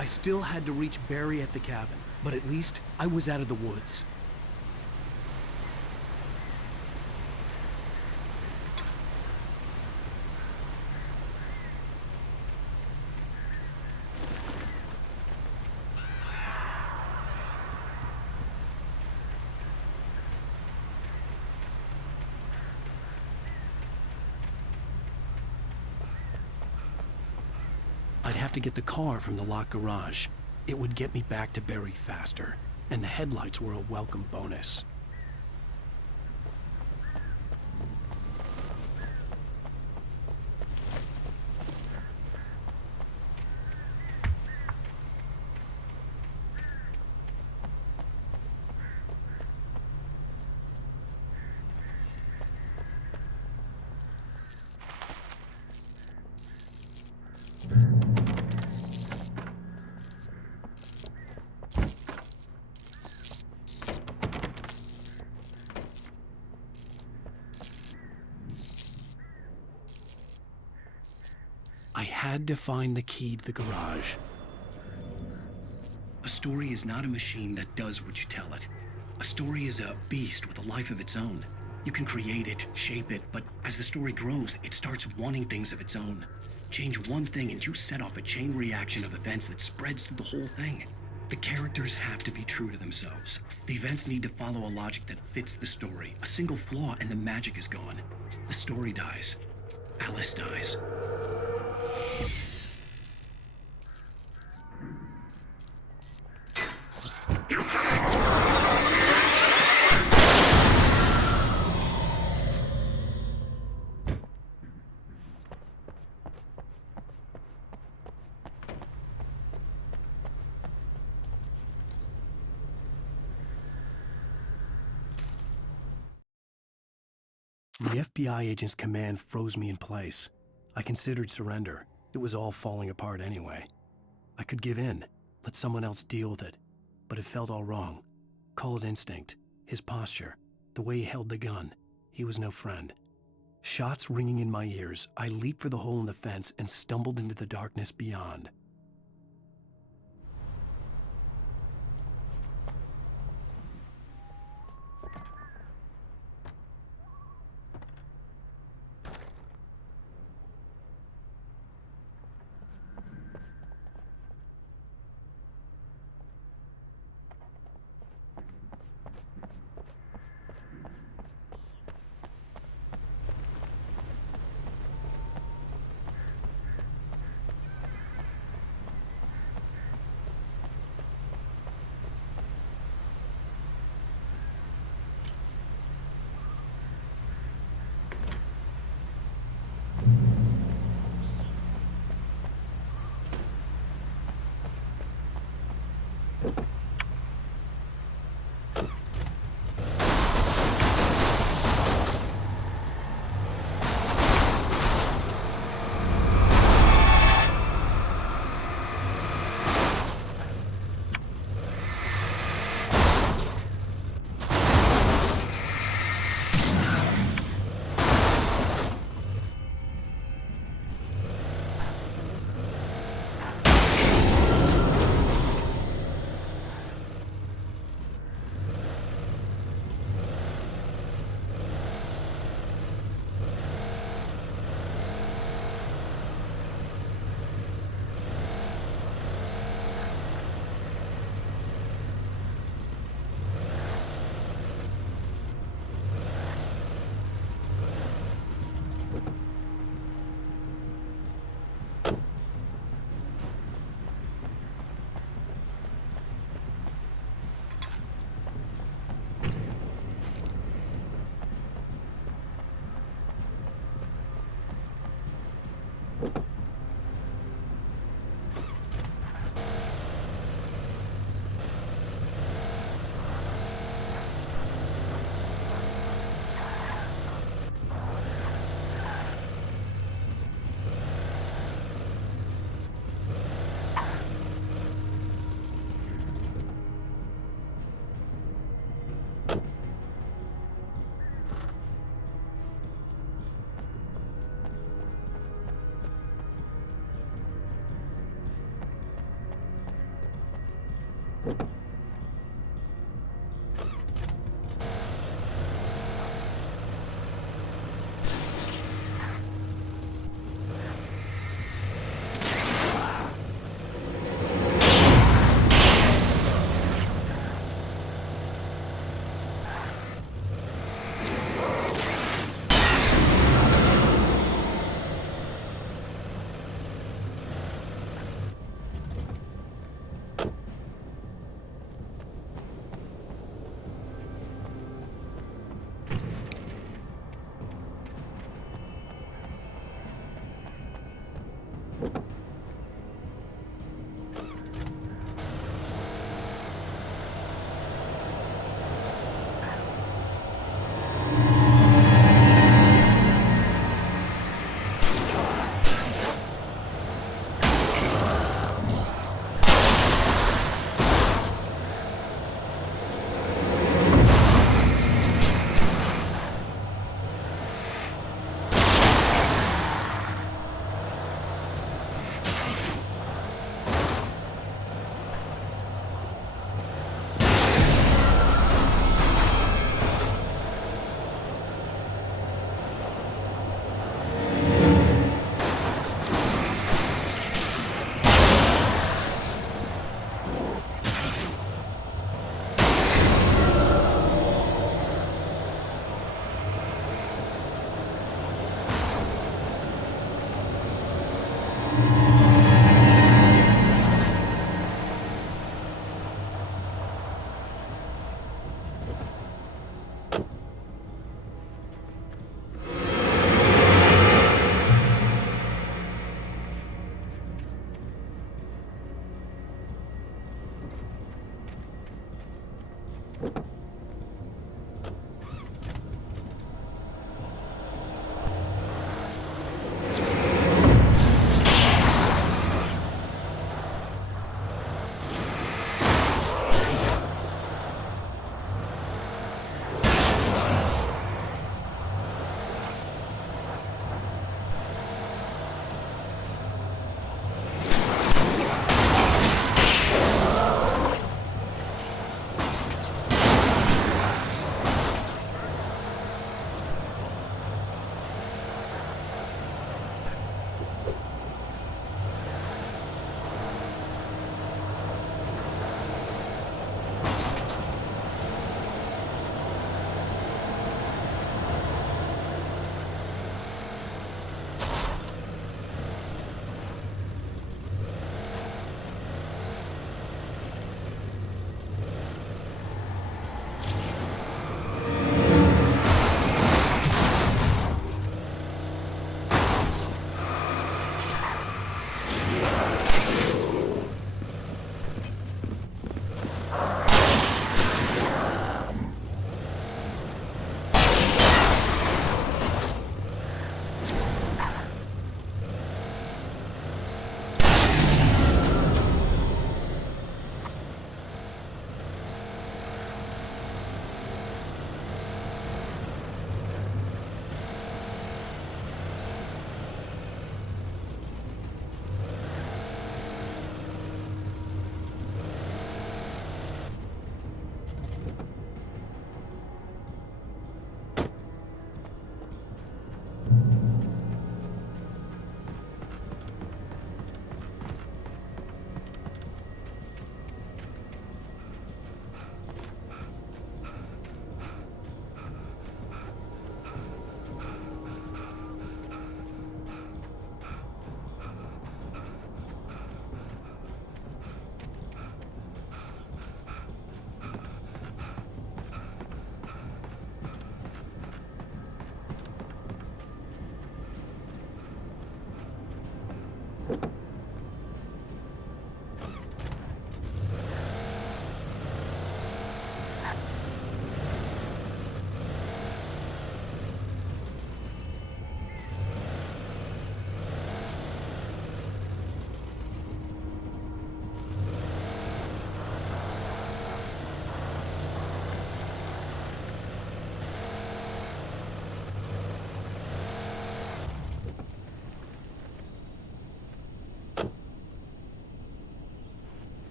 I still had to reach Barry at the cabin, but at least I was out of the woods. I'd have to get the car from the locked garage. It would get me back to Barry faster, and the headlights were a welcome bonus. I had to find the key to the garage. A story is not a machine that does what you tell it. A story is a beast with a life of its own. You can create it, shape it, but as the story grows, it starts wanting things of its own. Change one thing and you set off a chain reaction of events that spreads through the whole thing. The characters have to be true to themselves. The events need to follow a logic that fits the story. A single flaw and the magic is gone. The story dies. Alice dies. The FBI agent's command froze me in place. I considered surrender. It was all falling apart anyway. I could give in, let someone else deal with it, but it felt all wrong. Call it instinct, his posture, the way he held the gun. He was no friend. Shots ringing in my ears, I leaped for the hole in the fence and stumbled into the darkness beyond.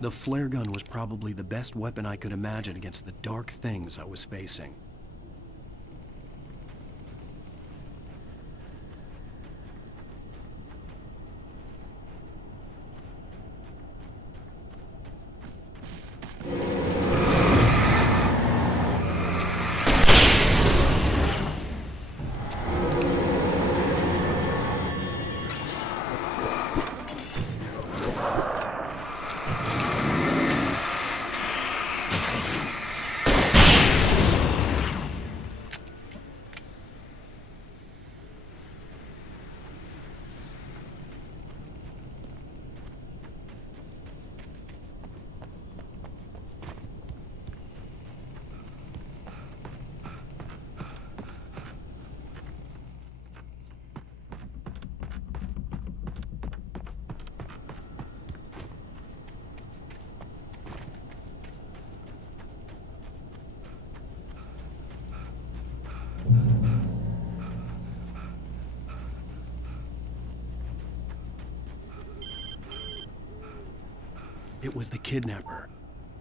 The flare gun was probably the best weapon I could imagine against the dark things I was facing. It was the kidnapper.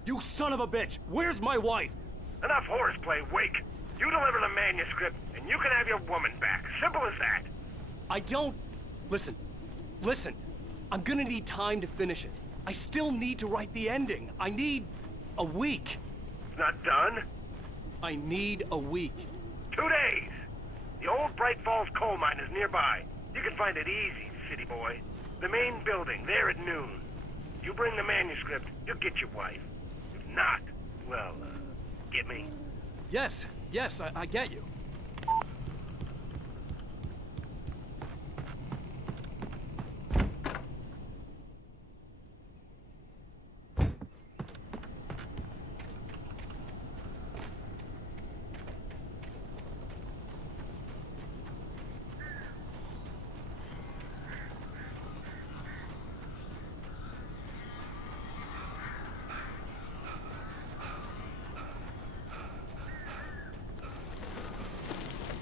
You son of a bitch! Where's my wife? Enough horseplay, Wake. You deliver the manuscript, and you can have your woman back. Simple as that. I don't... Listen. I'm gonna need time to finish it. I still need to write the ending. I need... a week. It's not done. I need a week. 2 days. The old Bright Falls coal mine is nearby. You can find it easy, city boy. The main building, there at noon. You bring the manuscript, you'll get your wife. If not, well, get me? Yes, I get you.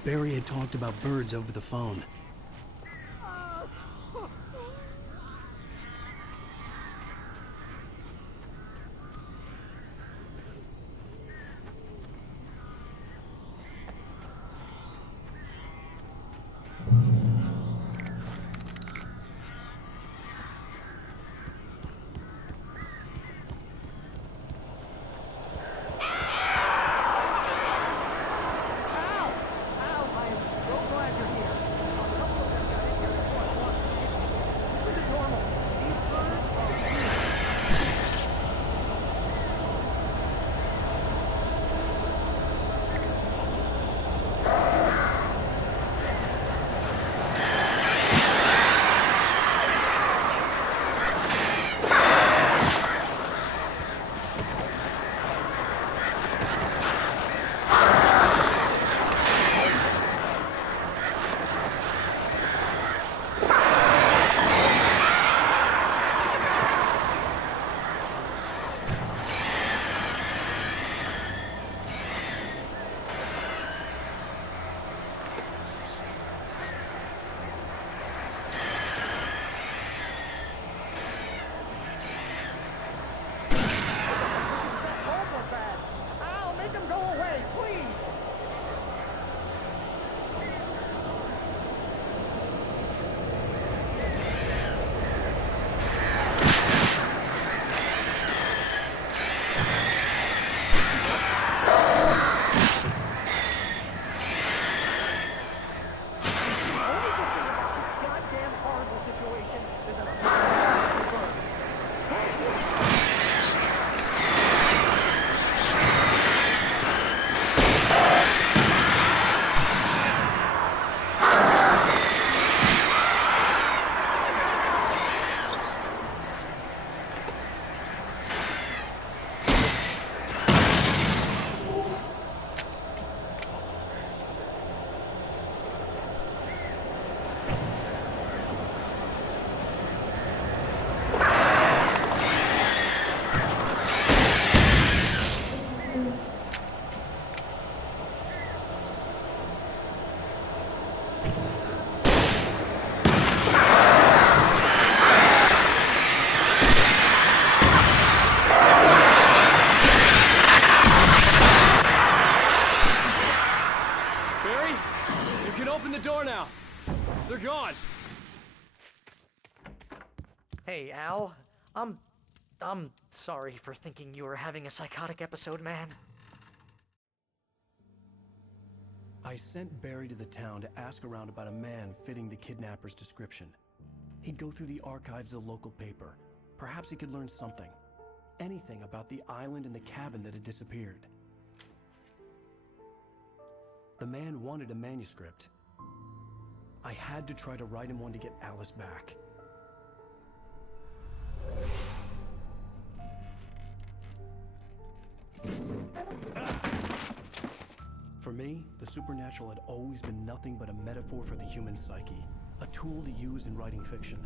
Barry had talked about birds over the phone. They're gone! Hey, Al. I'm sorry for thinking you were having a psychotic episode, man. I sent Barry to the town to ask around about a man fitting the kidnapper's description. He'd go through the archives of the local paper. Perhaps he could learn something. Anything about the island and the cabin that had disappeared. The man wanted a manuscript. I had to try to write him one to get Alice back. For me, the supernatural had always been nothing but a metaphor for the human psyche, a tool to use in writing fiction.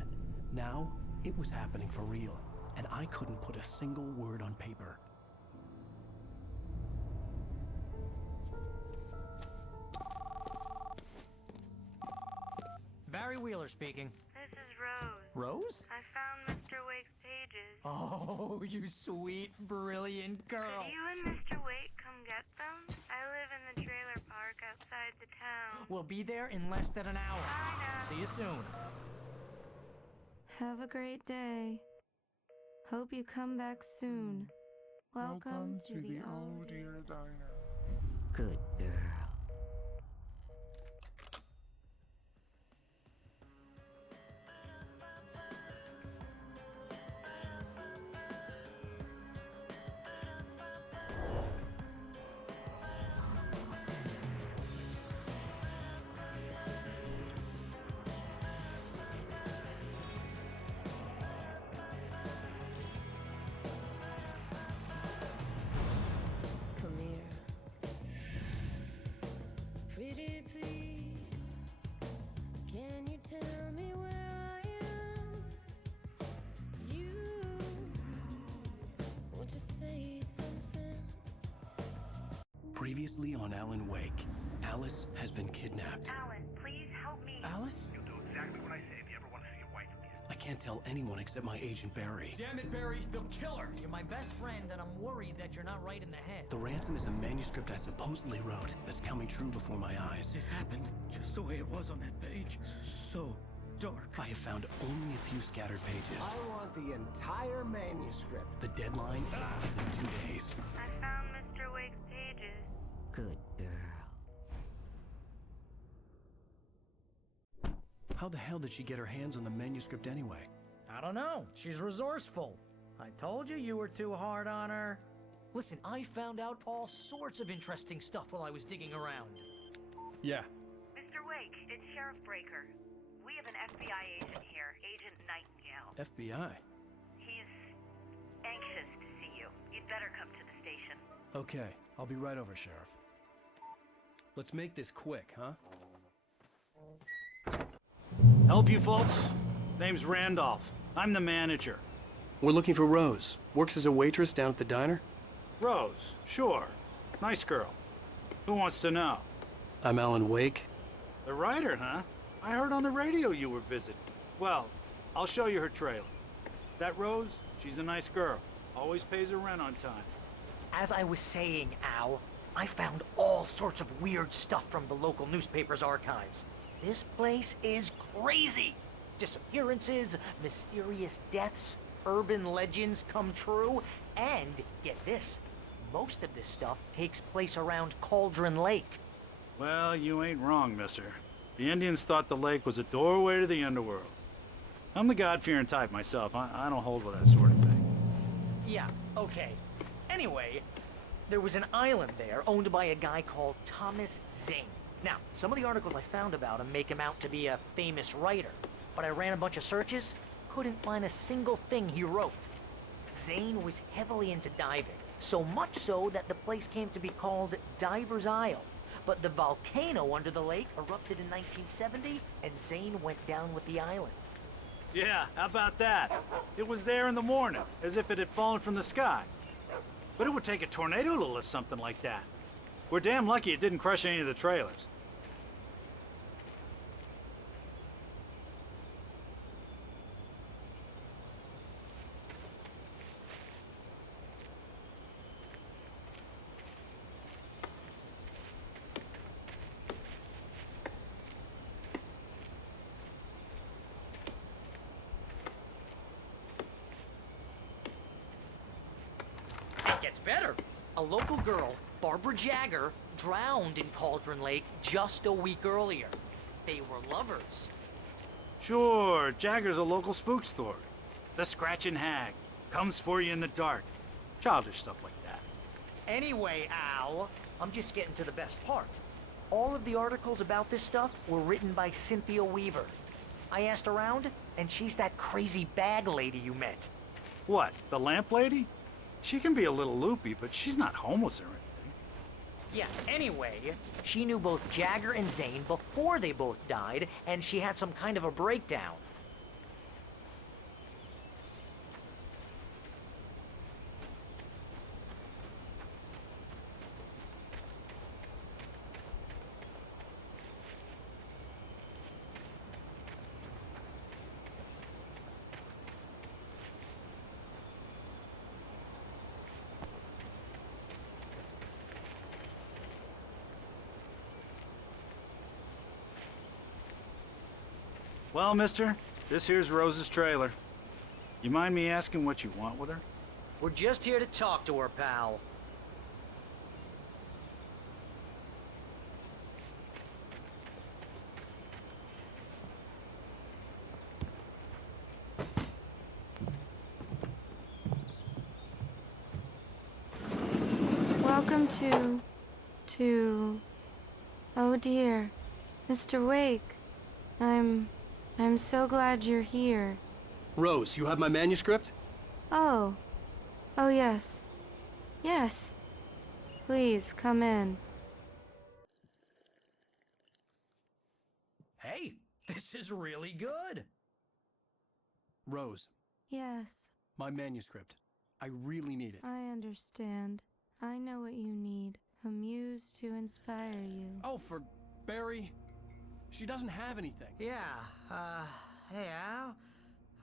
Now, it was happening for real, and I couldn't put a single word on paper. Barry Wheeler speaking. This is Rose. Rose? I found Mr. Wake's pages. Oh, you sweet, brilliant girl. Could you and Mr. Wake come get them? I live in the trailer park outside the town. We'll be there in less than an hour. Bye now. See you soon. Have a great day. Hope you come back soon. Welcome to the old dear diner. Good girl. Come here. Pretty please, can you tell me where I am? You, won't you say something? Previously on Alan Wake, Alice has been kidnapped. Alan, please help me. Alice? You'll do exactly what I say if you ever want to see your wife again. I can't tell anyone except my agent Barry. Damn it, Barry, they'll kill her! You're my best friend, and I'm worried that you're not right in the head. The ransom is a manuscript I supposedly wrote that's coming true before my eyes. It happened just the way it was on that page. So dark. I have found only a few scattered pages. I want the entire manuscript. The deadline is in 2 days. I found Mr. Wake's pages. Good girl. How the hell did she get her hands on the manuscript anyway? I don't know. She's resourceful. I told you you were too hard on her. Listen, I found out all sorts of interesting stuff while I was digging around. Yeah. Mr. Wake, it's Sheriff Breaker. We have an FBI agent here, Agent Nightingale. FBI? He's anxious to see you. You'd better come to the station. Okay, I'll be right over, Sheriff. Let's make this quick, huh? Help you folks? Name's Randolph. I'm the manager. We're looking for Rose. Works as a waitress down at the diner. Rose, sure. Nice girl. Who wants to know? I'm Alan Wake. The writer, huh? I heard on the radio you were visiting. Well, I'll show you her trailer. That Rose, she's a nice girl. Always pays her rent on time. As I was saying, Al, I found all sorts of weird stuff from the local newspaper's archives. This place is crazy. Disappearances, mysterious deaths, urban legends come true, and get this, most of this stuff takes place around Cauldron Lake. Well, you ain't wrong, mister. The Indians thought the lake was a doorway to the underworld. I'm the God-fearing type myself. I don't hold with that sort of thing. Yeah, okay. Anyway, there was an island there owned by a guy called Thomas Zane. Now, some of the articles I found about him make him out to be a famous writer, but I ran a bunch of searches, couldn't find a single thing he wrote. Zane was heavily into diving, so much so that the place came to be called Diver's Isle. But the volcano under the lake erupted in 1970, and Zane went down with the island. Yeah, how about that? It was there in the morning, as if it had fallen from the sky. But it would take a tornado to lift something like that. We're damn lucky it didn't crush any of the trailers. gets better. A local girl, Barbara Jagger, drowned in Cauldron Lake just a week earlier. They were lovers. Sure, Jagger's a local spook story. The Scratching Hag. Comes for you in the dark. Childish stuff like that. Anyway, Al, I'm just getting to the best part. All of the articles about this stuff were written by Cynthia Weaver. I asked around, and she's that crazy bag lady you met. What, the lamp lady? She can be a little loopy, but she's not homeless or anything. Yeah, anyway, she knew both Jagger and Zane before they both died, and she had some kind of a breakdown. Well, mister, this here's Rose's trailer. You mind me asking what you want with her? We're just here to talk to her, pal. Welcome to... Oh dear, Mr. Wake. I'm so glad you're here. Rose, you have my manuscript? Oh. Oh, yes. Yes. Please, come in. Hey, this is really good. Rose, Yes, my manuscript. I really need it. I understand. I know what you need. A muse to inspire you. Oh, for Barry? She doesn't have anything. Yeah, hey, Al?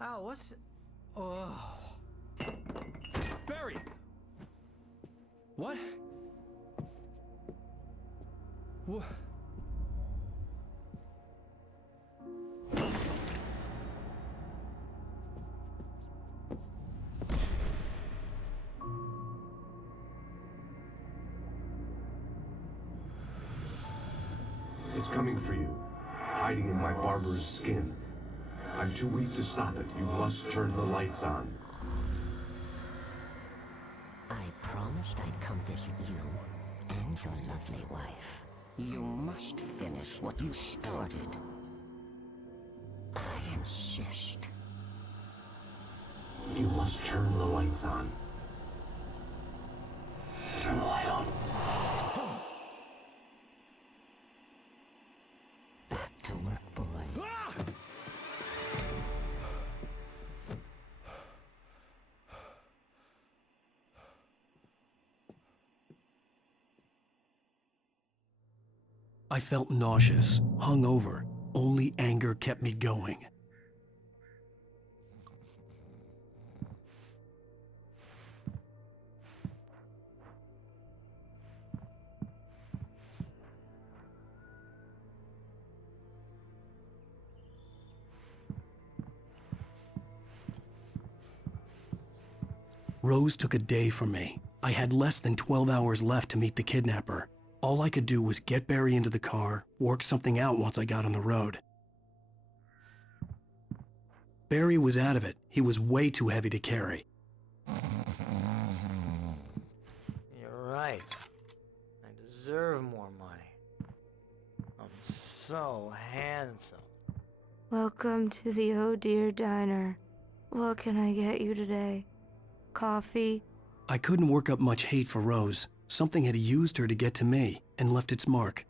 Al, what's... Oh... Barry! What? What? It's coming for you, hiding in my barber's skin. I'm too weak to stop it. You must turn the lights on. I promised I'd come visit you and your lovely wife. You must finish what you started. I insist. You must turn the lights on. Turn the light on. Back to work, boy. I felt nauseous, hungover. Only anger kept me going. Rose took a day from me. I had less than 12 hours left to meet the kidnapper. All I could do was get Barry into the car, work something out once I got on the road. Barry was out of it. He was way too heavy to carry. You're right. I deserve more money. I'm so handsome. Welcome to the Oh Dear Diner. What can I get you today? Coffee? I couldn't work up much hate for Rose. Something had used her to get to me and left its mark.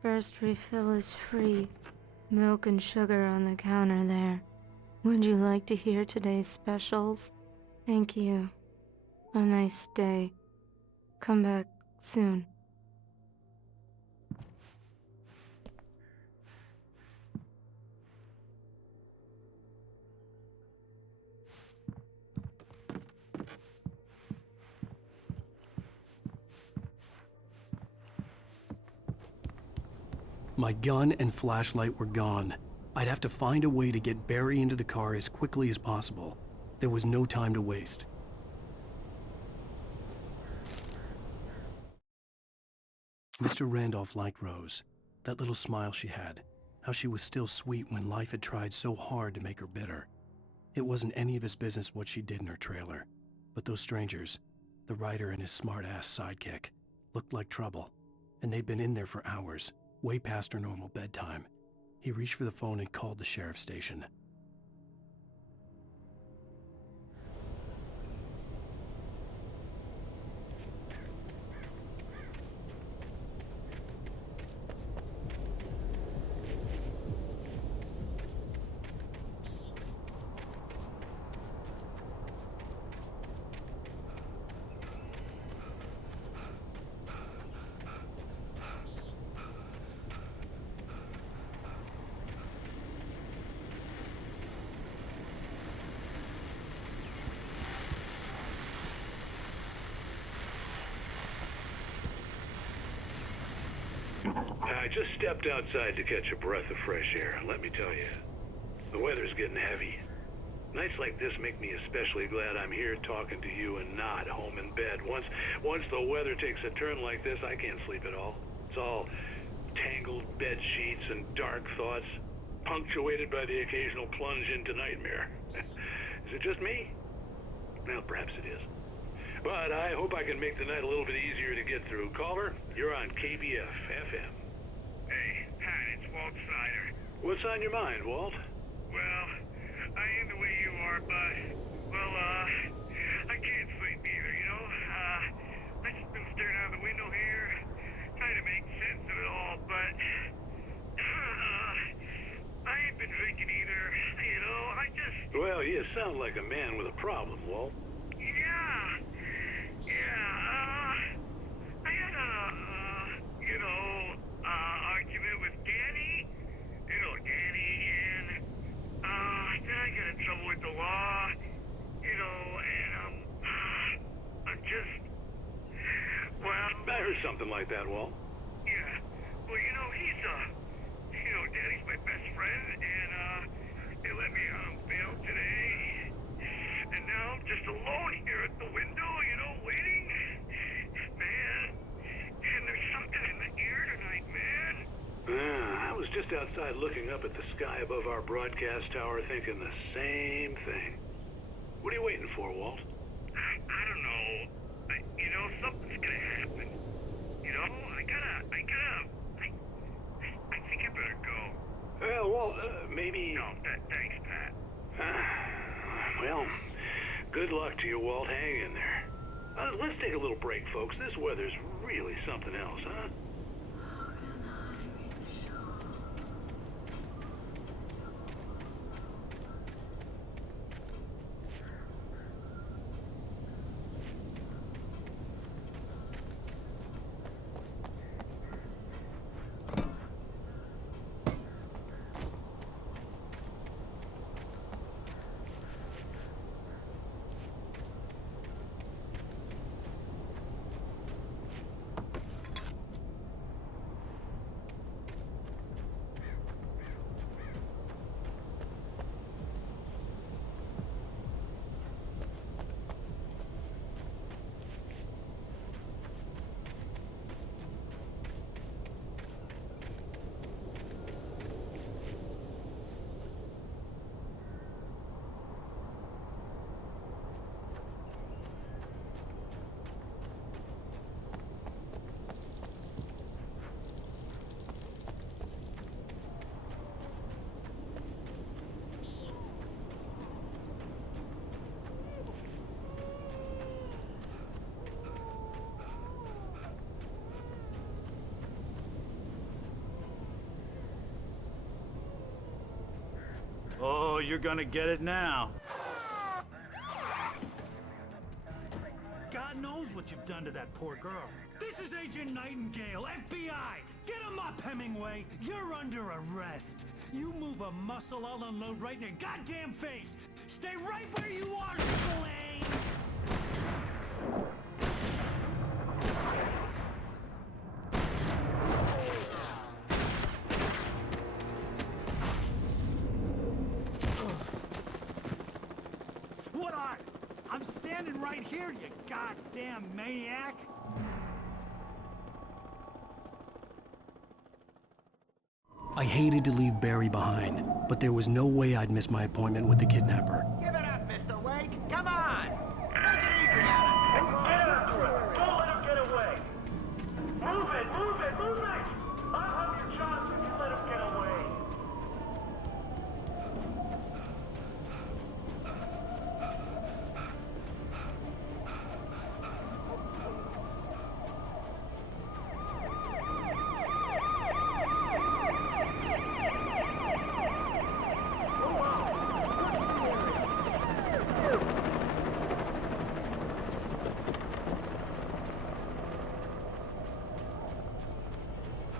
First refill is free. Milk and sugar on the counter there. Would you like to hear today's specials? Thank you. A nice day. Come back soon. My gun and flashlight were gone. I'd have to find a way to get Barry into the car as quickly as possible. There was no time to waste. Mr. Randolph liked Rose. That little smile she had. How she was still sweet when life had tried so hard to make her bitter. It wasn't any of his business what she did in her trailer. But those strangers, the writer and his smart-ass sidekick, looked like trouble. And they'd been in there for hours, way past her normal bedtime. He reached for the phone and called the sheriff's station. I just stepped outside to catch a breath of fresh air. Let me tell you, the weather's getting heavy. Nights like this make me especially glad I'm here talking to you and not home in bed. Once the weather takes a turn like this, I can't sleep at all. It's all tangled bed sheets and dark thoughts, punctuated by the occasional plunge into nightmare. Is it just me? Well, perhaps it is. But I hope I can make the night a little bit easier to get through. Caller, you're on KBF FM. Hey, Pat, it's Walt Snyder. What's on your mind, Walt? Well, I am the way you are, but, well, I can't sleep either, you know? I just been staring out the window here, trying to make sense of it all, but, I ain't been drinking either, you know? Well, you sound like a man with a problem, Walt. I had argument with Danny. You know, Danny, and, then I got in trouble with the law, you know, and, I'm just, well... I heard something like that, Walt. Yeah, well, you know, Danny's my best friend, and, they let me out on bail today. And now I'm just alone here at the window, you know, waiting. Man, and there's something in the air tonight, man. I was just outside looking up at the sky above our broadcast tower thinking the same thing. What are you waiting for, Walt? I don't know. You know, something's gonna happen. You know, I think I better go. Well, Walt, maybe... No, thanks, Pat. Well, good luck to you, Walt. Hang in there. Let's take a little break, folks. This weather's really something else, huh? Oh, you're gonna get it now. God knows what you've done to that poor girl. This is Agent Nightingale, FBI! Get him up, Hemingway! You're under arrest! You move a muscle, I'll unload right in your goddamn face! Stay right where you are, Slane! I'm standing right here, you goddamn maniac! I hated to leave Barry behind, but there was no way I'd miss my appointment with the kidnapper. Give it up, Mr. Wake. Come on. Make it easy on us. Get after him. Don't let him get away. Move it, move it, move it! I'll have your chance if you let him get away.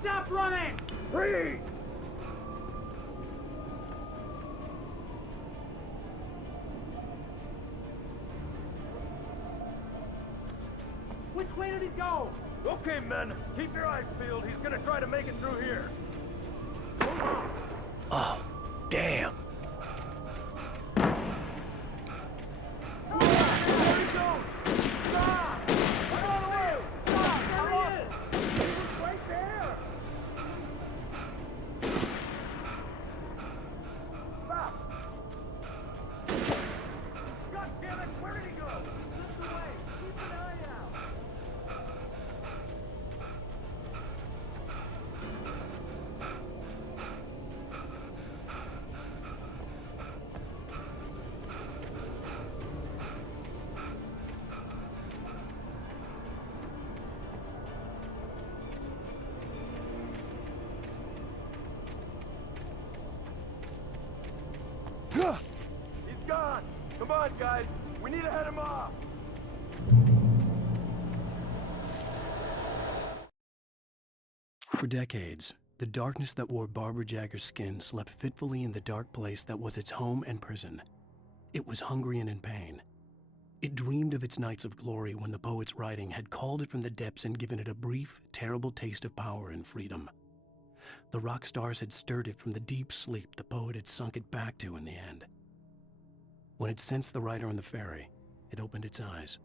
Stop running! Freeze! Which way did he go? Okay, men, keep your eyes peeled. He's gonna try to make it through here. Oh, damn. He's gone. Come on, guys. We need to head him off. For decades, the darkness that wore Barbara Jagger's skin slept fitfully in the dark place that was its home and prison. It was hungry and in pain. It dreamed of its nights of glory when the poet's writing had called it from the depths and given it a brief, terrible taste of power and freedom. The rock stars had stirred it from the deep sleep the poet had sunk it back to in the end. When it sensed the writer on the ferry, it opened its eyes.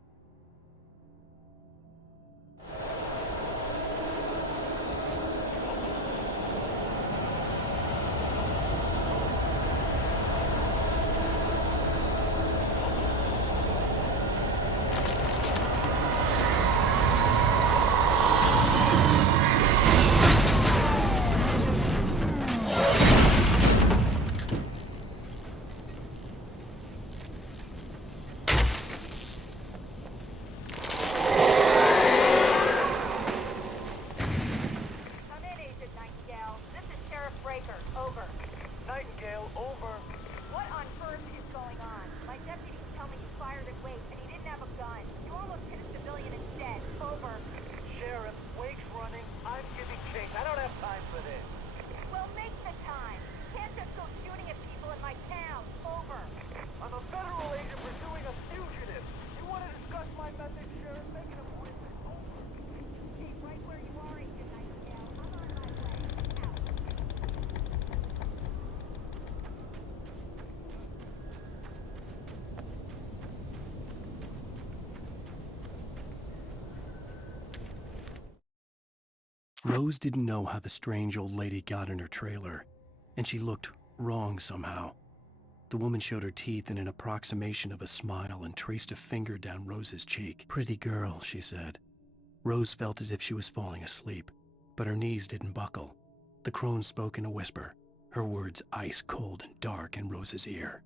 Rose didn't know how the strange old lady got in her trailer, and she looked wrong somehow. The woman showed her teeth in an approximation of a smile and traced a finger down Rose's cheek. "Pretty girl," she said. Rose felt as if she was falling asleep, but her knees didn't buckle. The crone spoke in a whisper, her words ice cold and dark in Rose's ear.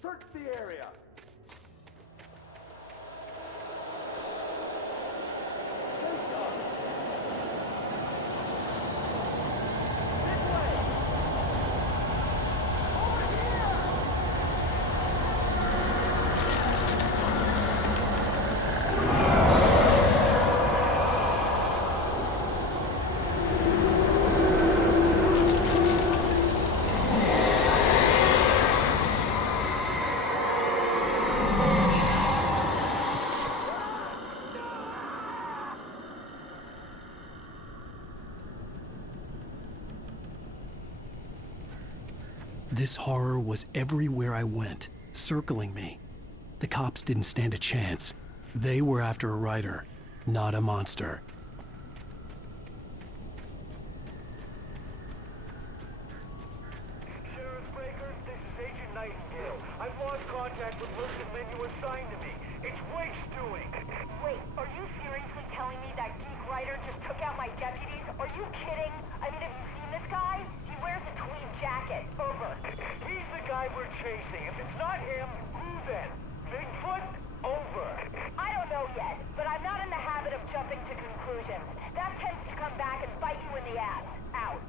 Search the area. This way. This horror was everywhere I went, circling me. The cops didn't stand a chance. They were after a writer, not a monster. Sheriff Breaker, this is Agent Nightingale. I've lost contact with Wilson men you assigned to me. It's Wake's doing. Wait, are you seriously telling me that geek writer just took out my deputies? Are you kidding? I mean, have you seen this guy? He wears a tweed jacket. Over. He's the guy we're chasing. If it's not him, who then? Bigfoot? Over. I don't know yet, but I'm not in the habit of jumping to conclusions. That tends to come back and bite you in the ass. Out.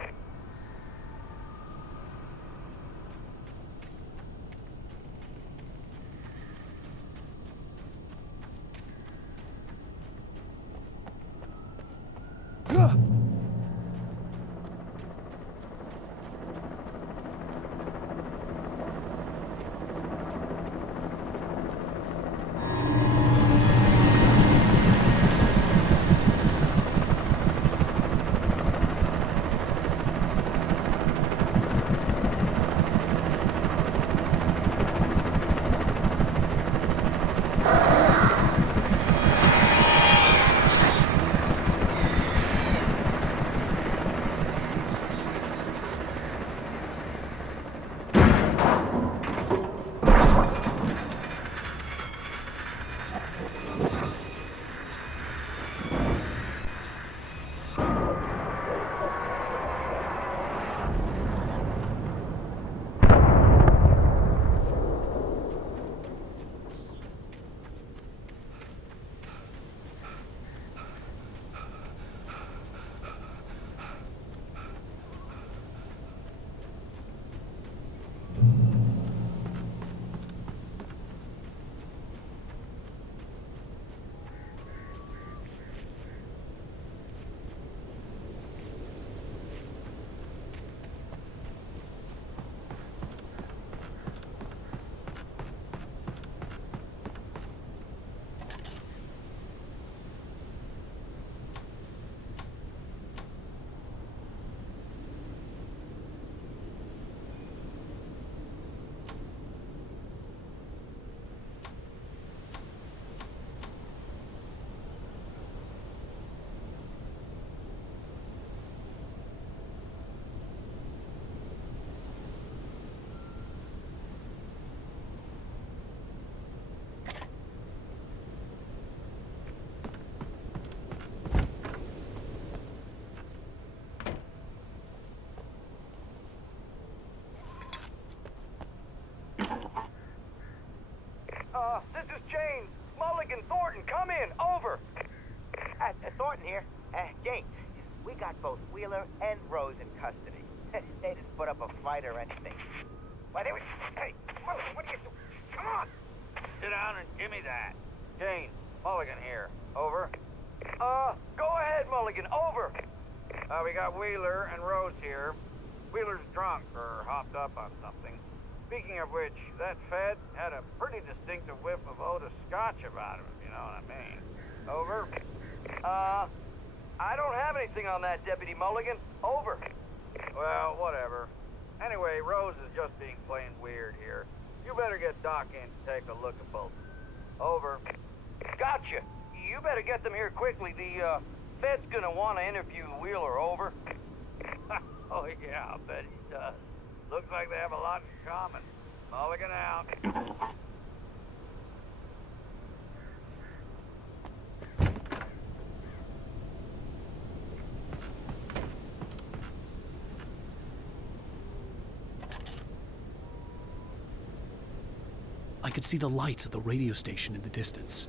This is James. Mulligan, Thornton, come in. Over. Thornton here. James, we got both Wheeler and Rose in custody. They didn't put up a fight or anything. Why, they were... Hey, Mulligan, what are you doing? Come on. Sit down and give me that. Jane, Mulligan here. Over. Go ahead, Mulligan. Over. We got Wheeler and Rose here. Wheeler's drunk or hopped up on something. Speaking of which, that Fed had a pretty distinctive whiff of Otis Scotch about him, if you know what I mean. Over. I don't have anything on that, Deputy Mulligan. Over. Well, whatever. Anyway, Rose is just being plain weird here. You better get Doc in to take a look at both. Over. Gotcha. You better get them here quickly. The, Fed's gonna want to interview Wheeler. Over. Oh, yeah, I'll bet he does. Looks like they have a lot in common. Mulligan out. I could see the lights of the radio station in the distance.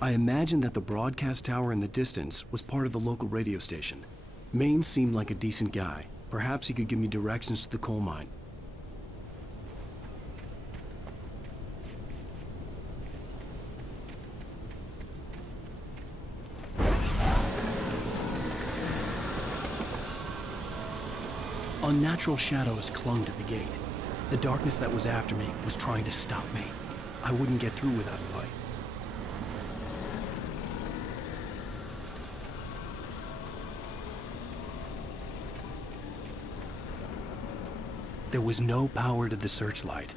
I imagined that the broadcast tower in the distance was part of the local radio station. Maine seemed like a decent guy. Perhaps he could give me directions to the coal mine. Unnatural shadows clung to the gate. The darkness that was after me was trying to stop me. I wouldn't get through without a light. There was no power to the searchlight.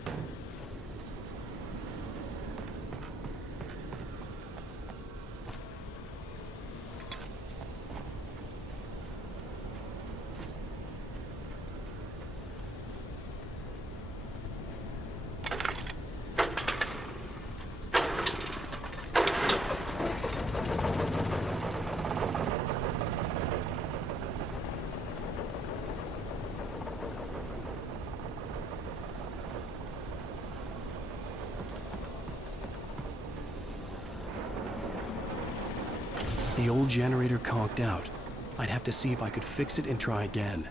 The old generator conked out. I'd have to see if I could fix it and try again.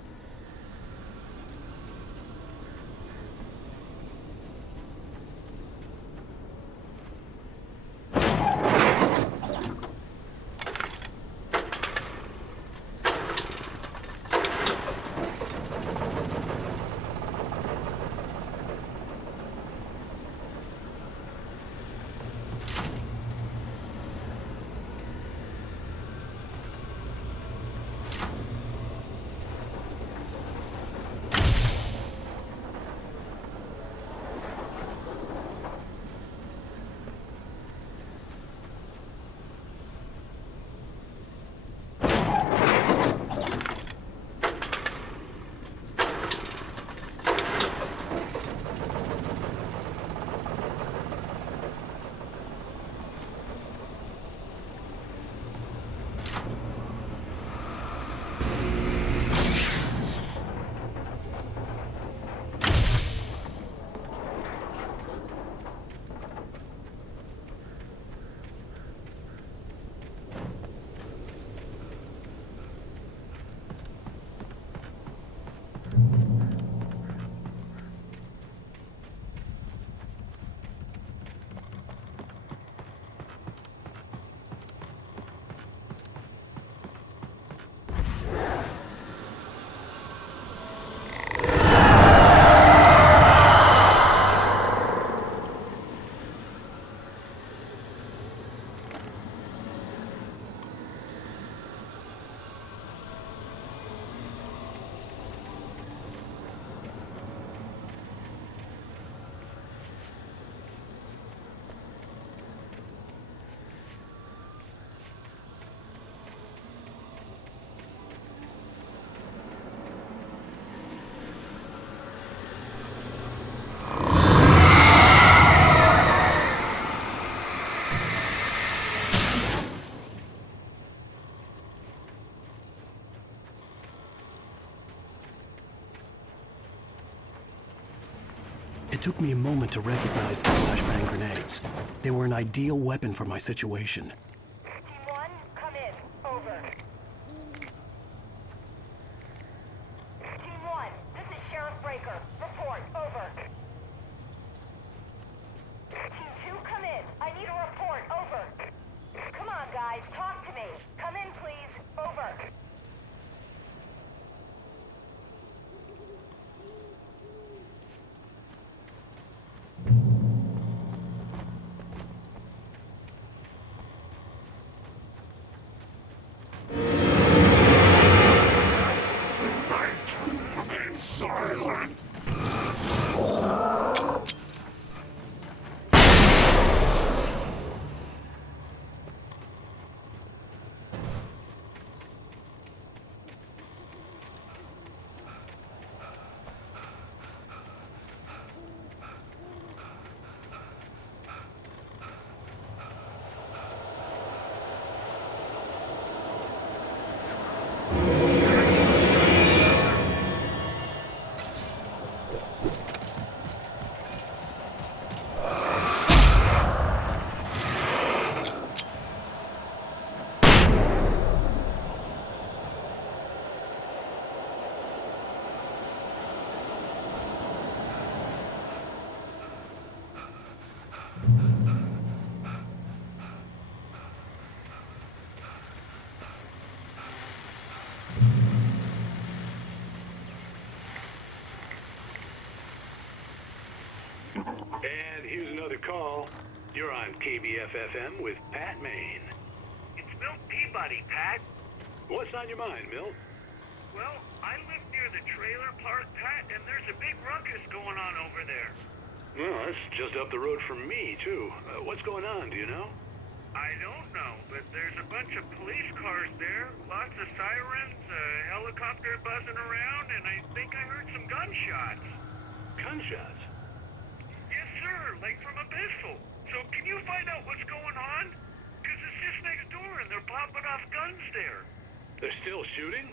It took me a moment to recognize the flashbang grenades. They were an ideal weapon for my situation. Team 1, come in. Over. Team 1, this is Sheriff Breaker. Report. Over. Team 2, come in. I need a report. Over. Come on, guys. Talk to me. Come in, please. Over. And here's another call. You're on KBF-FM with Pat Maine. It's Milt Peabody, Pat. What's on your mind, Milt? Well, I live near the trailer park, Pat, and there's a big ruckus going on over there. Well, that's just up the road from me, too. What's going on, do you know? I don't know, but there's a bunch of police cars there, lots of sirens, a helicopter buzzing around, and I think I heard some gunshots. Gunshots? Yes, sir, like from a pistol. So can you find out what's going on? Because it's just next door and they're popping off guns there. They're still shooting?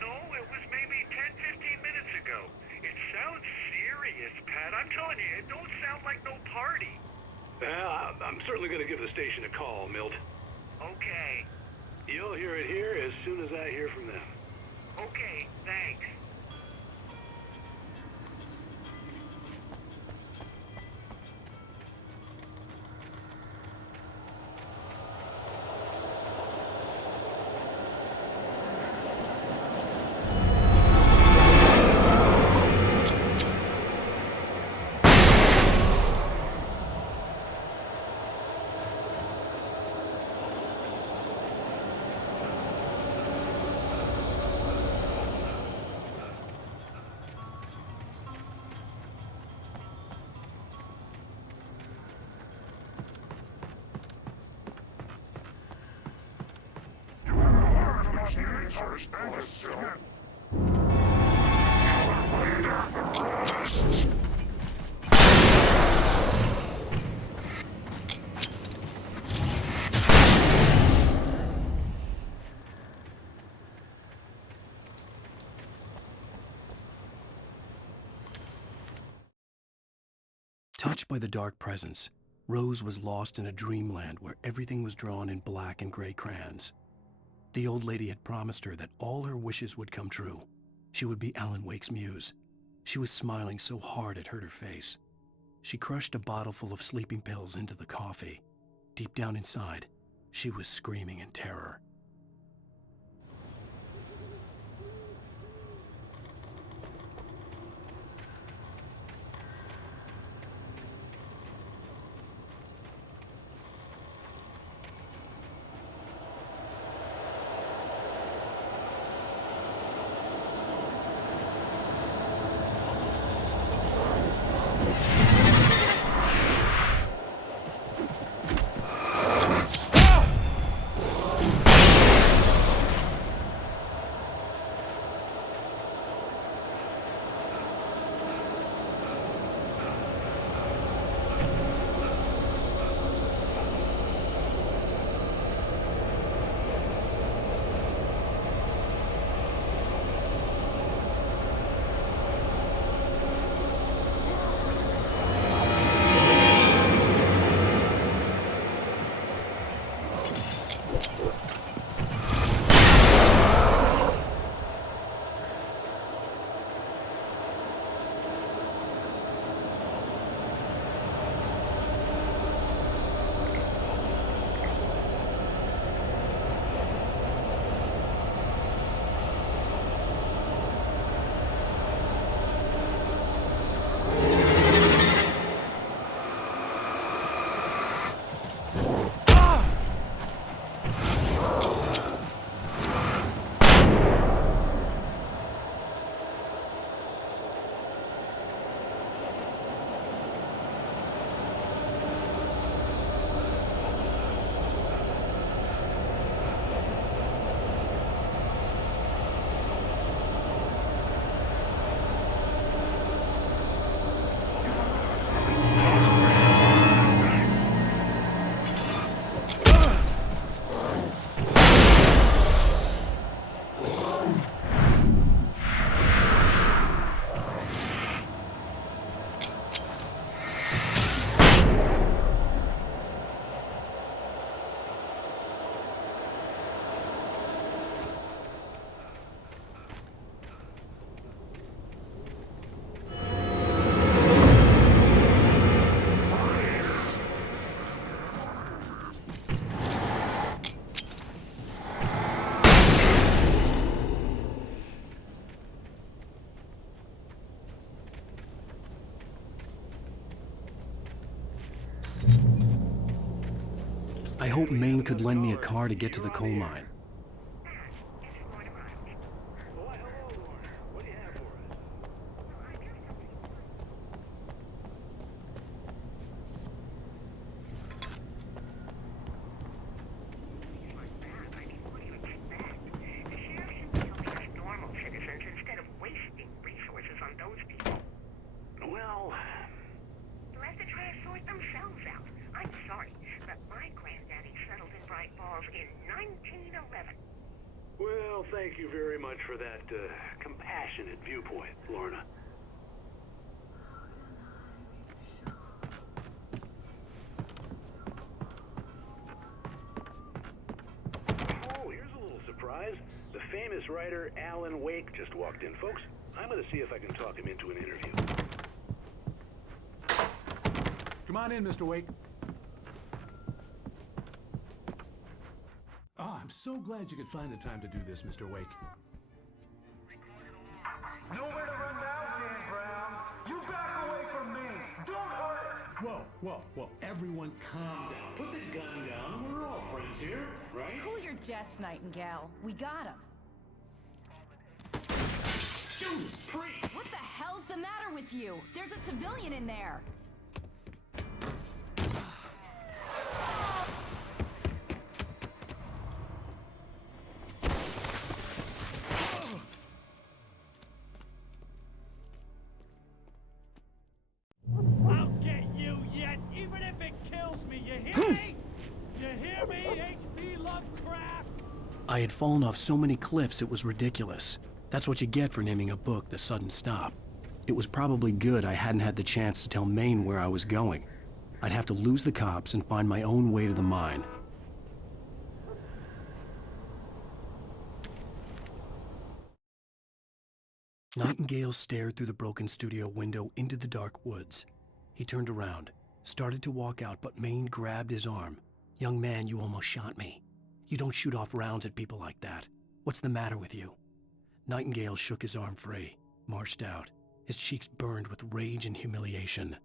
No, it was maybe 10, 15 minutes ago. It sounds serious, Pat. I'm telling you, it don't sound like no party. Well, I'm certainly going to give the station a call, Milt. Okay. You'll hear it here as soon as I hear from them. Okay, thanks. Touched by the dark presence, Rose was lost in a dreamland where everything was drawn in black and gray crayons. The old lady had promised her that all her wishes would come true. She would be Alan Wake's muse. She was smiling so hard it hurt her face. She crushed a bottle full of sleeping pills into the coffee. Deep down inside, she was screaming in terror. hoped Maine could lend me a car to get to the coal mine. Well, thank you very much for that compassionate viewpoint, Lorna. Oh, here's a little surprise. The famous writer Alan Wake just walked in, folks. I'm going to see if I can talk him into an interview. Come on in, Mr. Wake. Oh, I'm so glad you could find the time to do this, Mr. Wake. Nowhere to run now, Dan Brown. You back away from me. Don't hurt. Whoa. Everyone calm down. Put the gun down. We're all friends here, right? Cool your jets, Nightingale. We got him. Judas Priest! What the hell's the matter with you? There's a civilian in there. I'll get you yet, even if it kills me, you hear me? You hear me, H.P. Lovecraft? I had fallen off so many cliffs it was ridiculous. That's what you get for naming a book The Sudden Stop. It was probably good I hadn't had the chance to tell Maine where I was going. I'd have to lose the cops and find my own way to the mine. Nightingale stared through the broken studio window into the dark woods. He turned around, started to walk out, but Maine grabbed his arm. "Young man, you almost shot me. You don't shoot off rounds at people like that. What's the matter with you?" Nightingale shook his arm free, marched out. His cheeks burned with rage and humiliation.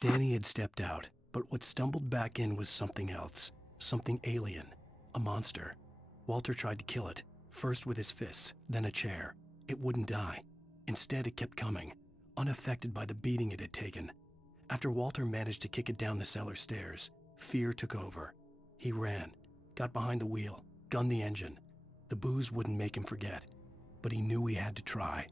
Danny had stepped out, but what stumbled back in was something else. Something alien. A monster. Walter tried to kill it, first with his fists, then a chair. It wouldn't die. Instead, it kept coming, unaffected by the beating it had taken. After Walter managed to kick it down the cellar stairs, fear took over. He ran, got behind the wheel, gunned the engine. The booze wouldn't make him forget, but he knew he had to try.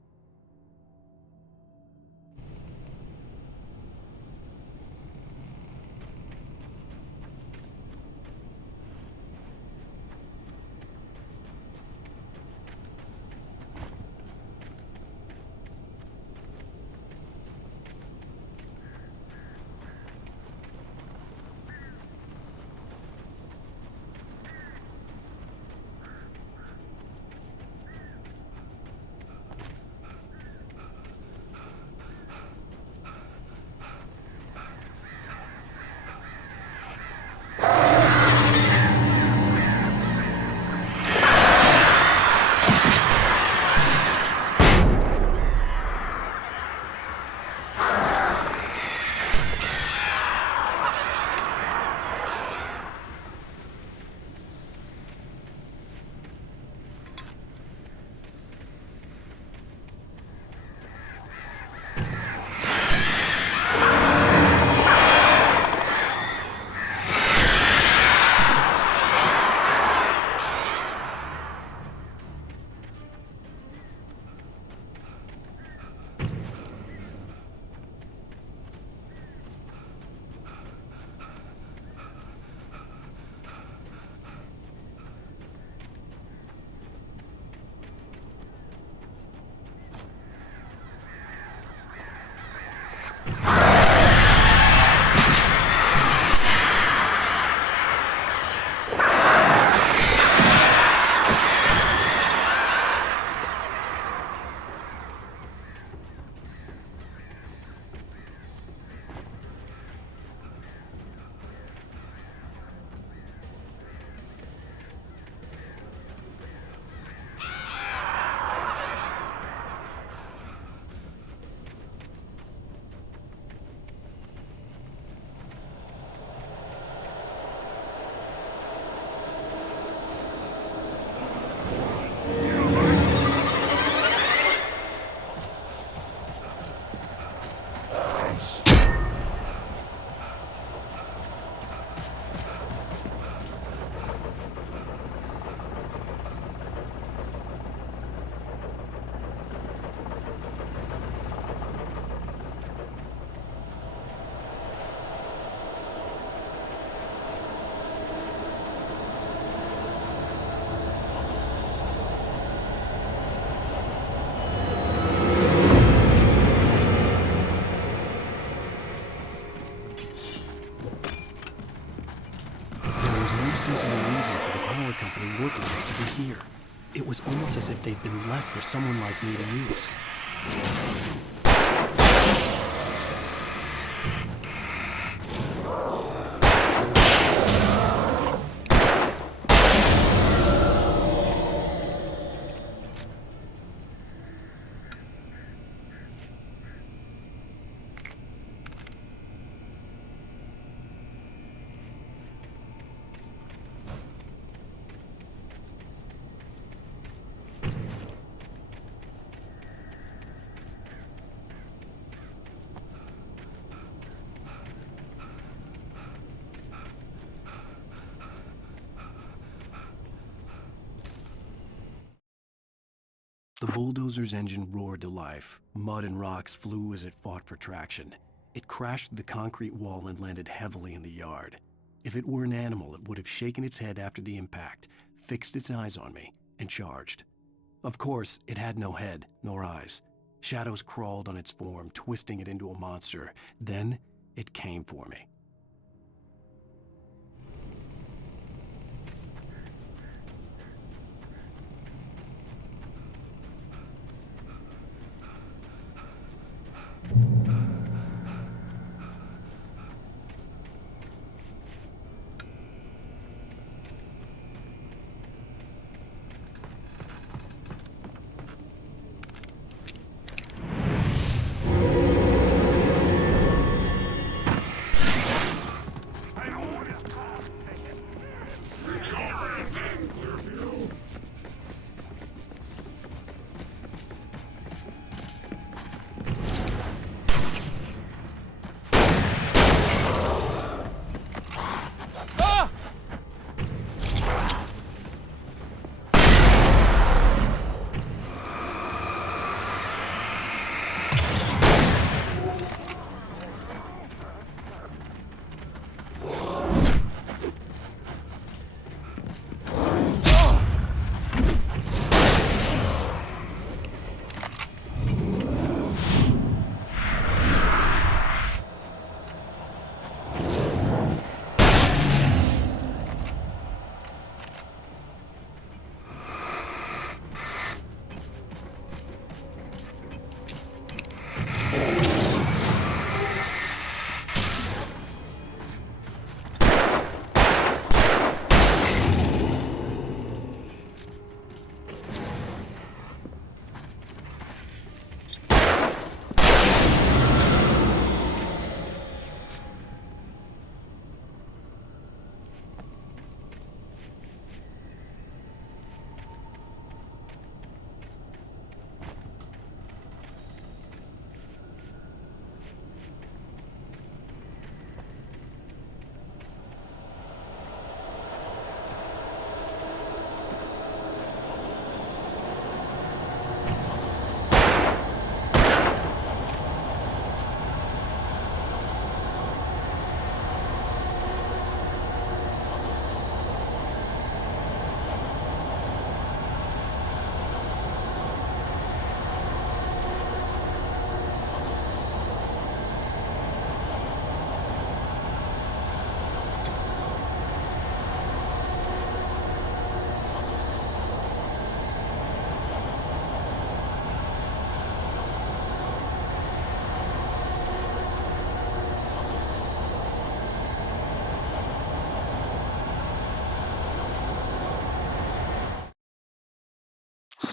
sensible reason for the power company workers to be here. It was almost as if they'd been left for someone like me to use. The bulldozer's engine roared to life. Mud and rocks flew as it fought for traction. It crashed through the concrete wall and landed heavily in the yard. If it were an animal, it would have shaken its head after the impact, fixed its eyes on me, and charged. Of course, it had no head, nor eyes. Shadows crawled on its form, twisting it into a monster. Then, it came for me.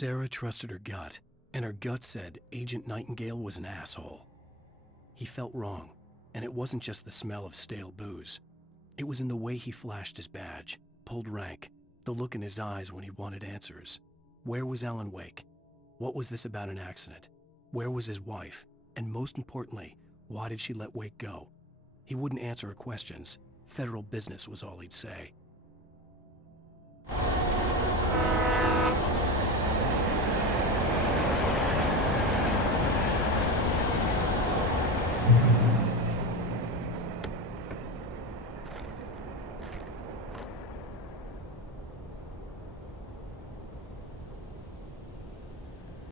Sarah trusted her gut, and her gut said Agent Nightingale was an asshole. He felt wrong, and it wasn't just the smell of stale booze. It was in the way he flashed his badge, pulled rank, the look in his eyes when he wanted answers. Where was Alan Wake? What was this about an accident? Where was his wife? And most importantly, why did she let Wake go? He wouldn't answer her questions. Federal business was all he'd say.